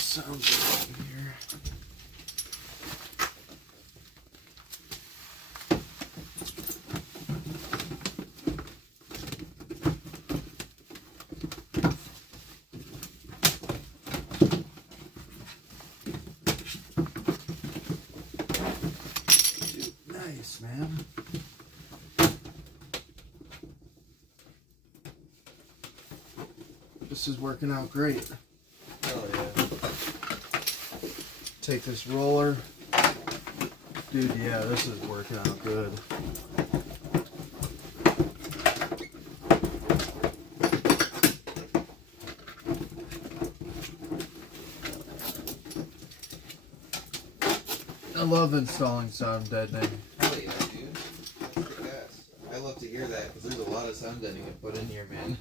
this sound good in here. Nice, man. This is working out great. Oh yeah. Take this roller. Dude, yeah, this is working out good. I love installing sound deadening. Hell yeah, dude. That's kick ass. I love to hear that because there's a lot of sound deadening to put in here, man.